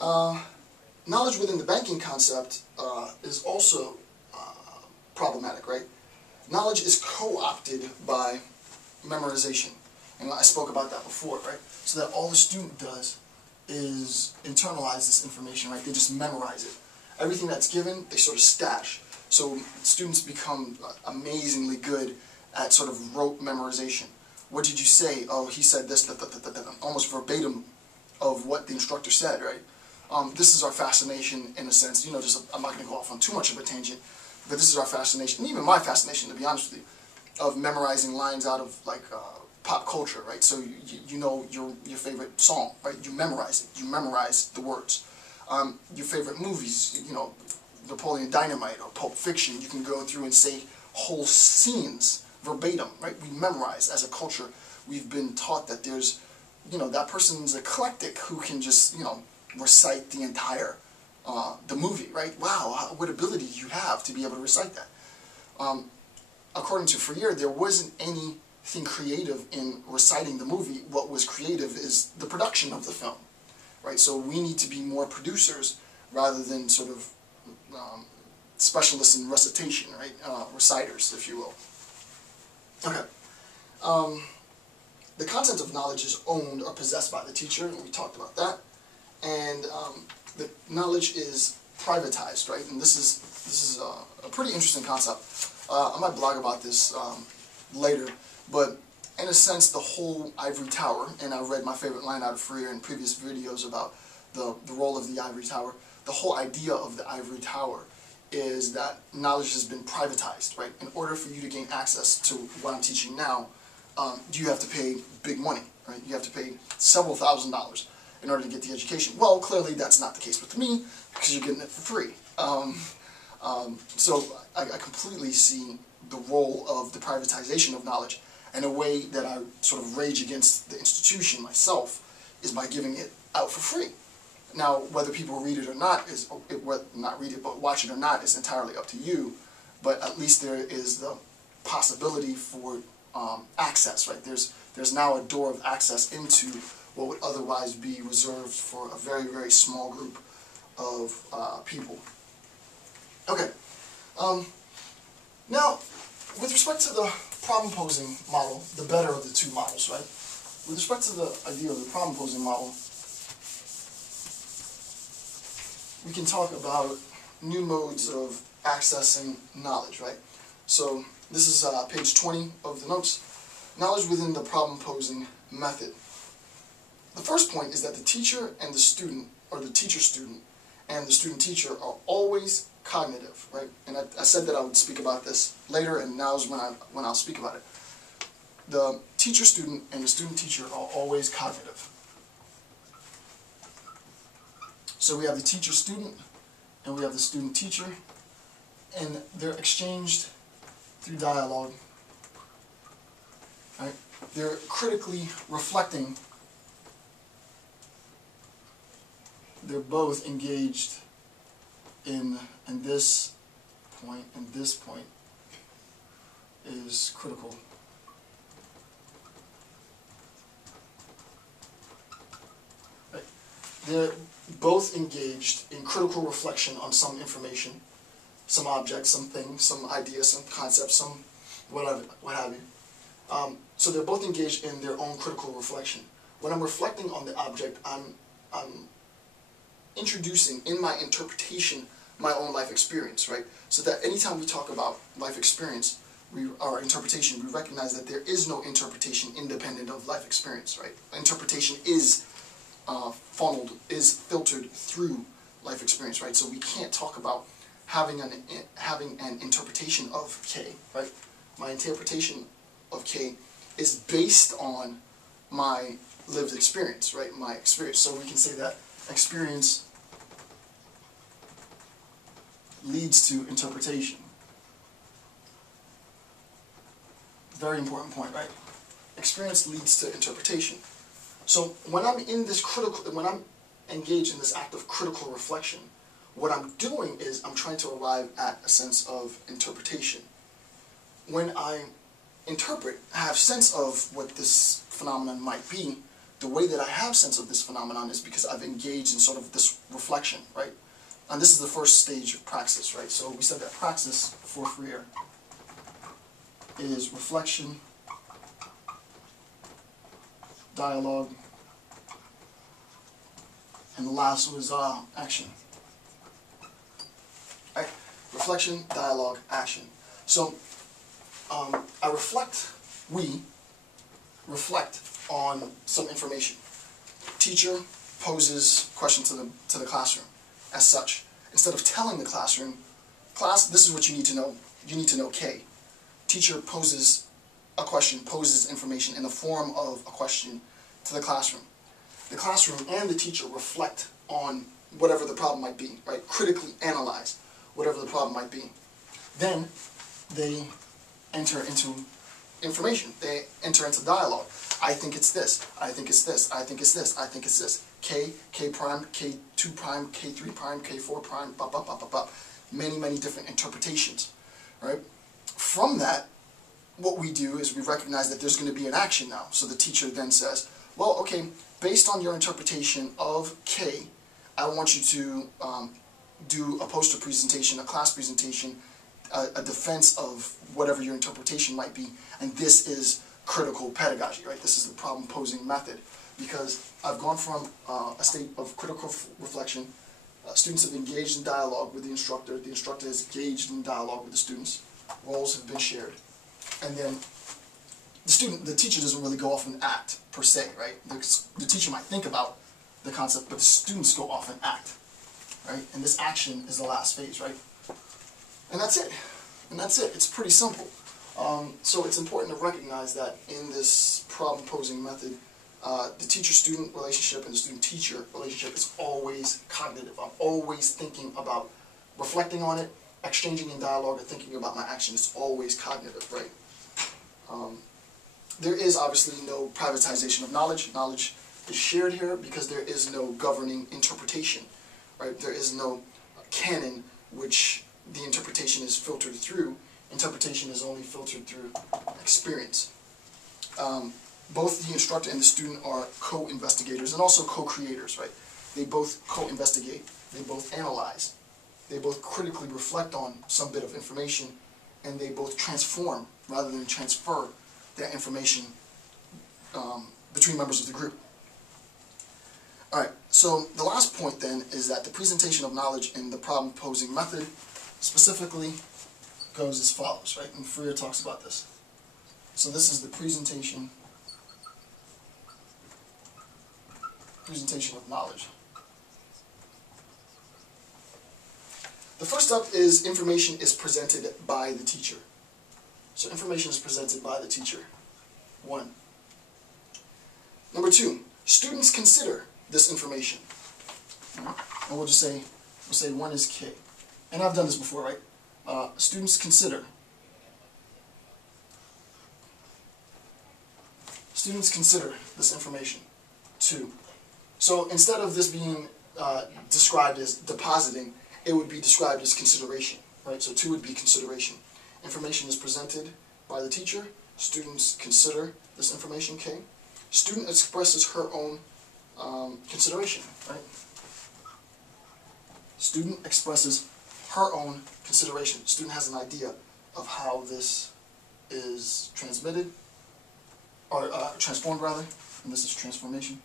Knowledge within the banking concept is also problematic, right? Knowledge is co-opted by memorization. And I spoke about that before, right? So that all the student does is internalize this information, right? They just memorize it. Everything that's given, they sort of stash. So students become amazingly good at sort of rote memorization. What did you say? Oh, he said this, almost verbatim of what the instructor said, right? This is our fascination, in a sense. You know, I'm not going to go off on too much of a tangent, but this is our fascination, and even my fascination, to be honest with you, of memorizing lines out of like pop culture, right? So you know your favorite song, right? You memorize it. You memorize the words. Your favorite movies, you know, Napoleon Dynamite or Pulp Fiction. You can go through and say whole scenes verbatim, right? We memorize as a culture. We've been taught that there's, you know, that person's eclectic who can just, you know, recite the entire the movie, right? Wow, what ability you have to be able to recite that. According to Freire, there wasn't anything creative in reciting the movie. What was creative is the production of the film, right? So we need to be more producers rather than sort of specialists in recitation, right? Reciters, if you will. Okay. The content of knowledge is owned or possessed by the teacher, and we talked about that. And the knowledge is privatized, right? And this is a pretty interesting concept. I might blog about this later, but in a sense, the whole ivory tower, and I read my favorite line out of Freire in previous videos about the role of the ivory tower. The whole idea of the ivory tower is that knowledge has been privatized, right? In order for you to gain access to what I'm teaching now, you have to pay big money, right? You have to pay several $1,000s in order to get the education. Well, clearly that's not the case with me, because you're getting it for free. So I completely see the role of the privatization of knowledge, and a way that I sort of rage against the institution myself is by giving it out for free. Now, whether people read it or not not read it, but watch it or not is entirely up to you. But at least there is the possibility for access, right? There's now a door of access into what would otherwise be reserved for a very, very small group of people. Okay. Now, with respect to the problem-posing model, the better of the two models, right? With respect to the idea of the problem-posing model, we can talk about new modes of accessing knowledge, right? So this is page 20 of the notes. Knowledge within the problem-posing method. The first point is that the teacher and the student, or the teacher-student and the student-teacher, are always cognitive, right? And I said that I would speak about this later, and now is when I'll speak about it. The teacher-student and the student-teacher are always cognitive. So we have the teacher-student and we have the student-teacher, and they're exchanged through dialogue, right? They're critically reflecting. They're both engaged in this point, and this point is critical. Right. They're both engaged in critical reflection on some information, some object, some thing, some idea, some concept, some whatever, what have you. So they're both engaged in their own critical reflection. When I'm reflecting on the object, I'm introducing in my interpretation my own life experience, right? So that anytime we talk about life experience or interpretation, we recognize that there is no interpretation independent of life experience, right? Interpretation is funneled, is filtered through life experience, right? So we can't talk about having an interpretation of K, right? My interpretation of K is based on my lived experience, right? My experience. So we can say that experience leads to interpretation. Very important point, right? Experience leads to interpretation. So when I'm in this when I'm engaged in this act of critical reflection, what I'm doing is I'm trying to arrive at a sense of interpretation. When I interpret, I have sense of what this phenomenon might be, the way that I have sense of this phenomenon is because I've engaged in sort of this reflection, right? And this is the first stage of praxis, right? So we said that praxis for Freire is reflection, dialogue, and the last was action. Right? Reflection, dialogue, action. So we reflect on some information. Teacher poses questions to the classroom as such. Instead of telling the classroom, class, this is what you need to know. You need to know K. Teacher poses a question, poses information in the form of a question to the classroom. The classroom and the teacher reflect on whatever the problem might be, right? Critically analyze whatever the problem might be. Then they enter into information. They enter into dialogue. I think it's this. I think it's this. I think it's this. I think it's this. K, K prime, K2 prime, K3 prime, K4 prime, blah, blah, blah, blah, blah. Many, many different interpretations, right? From that, what we do is we recognize that there's going to be an action now. So the teacher then says, well, okay, based on your interpretation of K, I want you to do a poster presentation, a class presentation, a defense of whatever your interpretation might be, and this is critical pedagogy, right? This is the problem-posing method, because I've gone from a state of critical reflection. Students have engaged in dialogue with the instructor has engaged in dialogue with the students, roles have been shared, and then the teacher doesn't really go off and act, per se, right? The teacher might think about the concept, but the students go off and act, right? And this action is the last phase, right? And that's it. And that's it. It's pretty simple. So it's important to recognize that in this problem-posing method, the teacher-student relationship and the student-teacher relationship is always cognitive. I'm always thinking about reflecting on it, exchanging in dialogue, or thinking about my action. It's always cognitive, right? There is obviously no privatization of knowledge. Knowledge is shared here because there is no governing interpretation, right? There is no canon which the interpretation is filtered through. Interpretation is only filtered through experience. Both the instructor and the student are co-investigators and also co-creators, right? They both co-investigate, they both analyze, they both critically reflect on some bit of information, and they both transform rather than transfer that information between members of the group. Alright, so the last point then is that the presentation of knowledge in the problem-posing method specifically goes as follows, right? And Freire talks about this. So this is the presentation of knowledge. The first step is information is presented by the teacher. So information is presented by the teacher. 1. Number 2, students consider this information. And we'll say 1 is K. And I've done this before, right? Students consider. Students consider this information. 2. So instead of this being described as depositing, it would be described as consideration, right? So 2 would be consideration. Information is presented by the teacher. Students consider this information, K. Student expresses her own consideration, right? Student expresses her own consideration. Student has an idea of how this is transmitted, or transformed rather, and this is transformation.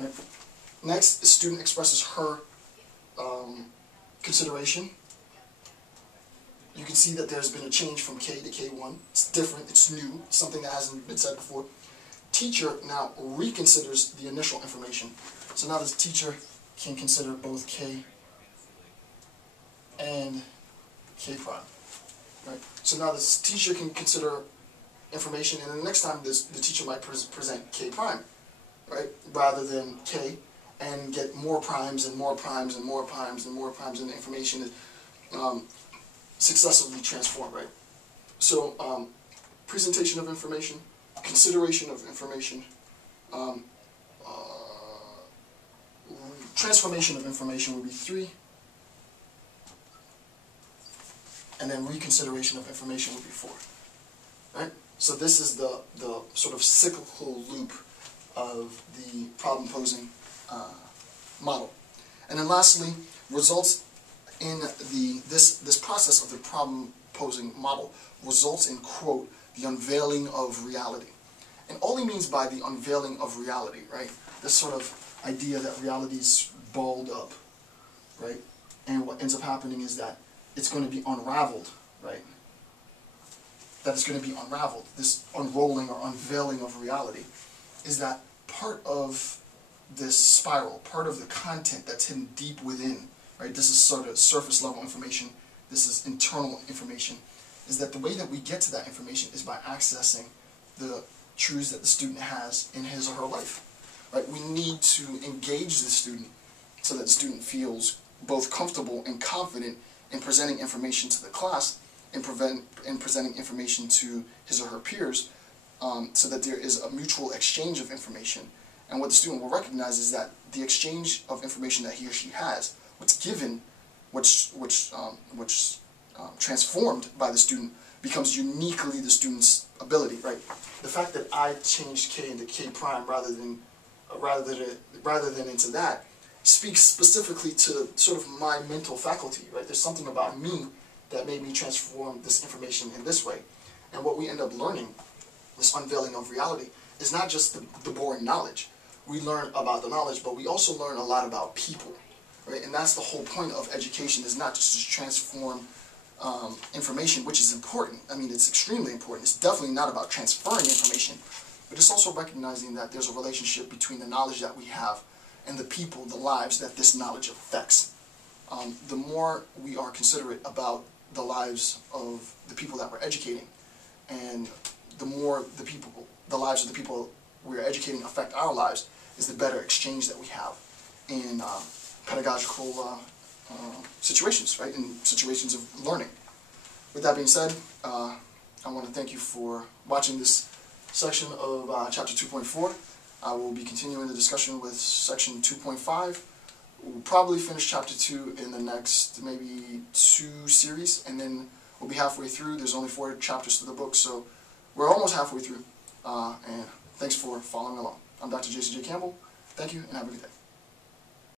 Right. Next, the student expresses her consideration. You can see that there's been a change from K to K1. It's different, it's new, something that hasn't been said before. Teacher now reconsiders the initial information. So now the teacher can consider both K and K prime. Right? So now the teacher can consider information, and then the next time the teacher might present K prime, right, rather than K, and get more primes and more primes and more primes and more primes, and the information is successively transformed, right? So presentation of information, consideration of information, transformation of information would be 3, and then reconsideration of information would be 4, right? So this is the sort of cyclical loop of the problem-posing model. And then lastly, results in this process of the problem-posing model results in, quote, the unveiling of reality. And all he means by the unveiling of reality, right, this sort of idea that reality is balled up, right, and what ends up happening is that it's going to be unraveled, right, that it's going to be unraveled. This unrolling or unveiling of reality is that part of this spiral, part of the content that's hidden deep within, right, this is sort of surface level information, this is internal information, is that the way that we get to that information is by accessing the truths that the student has in his or her life. Right? We need to engage the student so that the student feels both comfortable and confident in presenting information to the class and presenting information to his or her peers, so that there is a mutual exchange of information. And what the student will recognize is that the exchange of information that he or she has, what's given, what's transformed by the student, becomes uniquely the student's ability. Right? The fact that I changed K into K prime rather than into that speaks specifically to sort of my mental faculty. Right? There's something about me that made me transform this information in this way. And what we end up learning, this unveiling of reality, is not just the boring knowledge. We learn about the knowledge, but we also learn a lot about people. Right? And that's the whole point of education, is not just to transform information, which is important. I mean, it's extremely important. It's definitely not about transferring information, but it's also recognizing that there's a relationship between the knowledge that we have and the people, the lives that this knowledge affects. The more we are considerate about the lives of the people that we're educating, and the more the lives of the people we're educating affect our lives, is the better exchange that we have in pedagogical situations, right? In situations of learning. With that being said, I want to thank you for watching this section of Chapter 2.4. I will be continuing the discussion with Section 2.5. We'll probably finish Chapter 2 in the next maybe 2 series, and then we'll be halfway through. There's only 4 chapters to the book, so we're almost halfway through. And thanks for following along. I'm Dr. Jason J. Campbell. Thank you, and have a good day.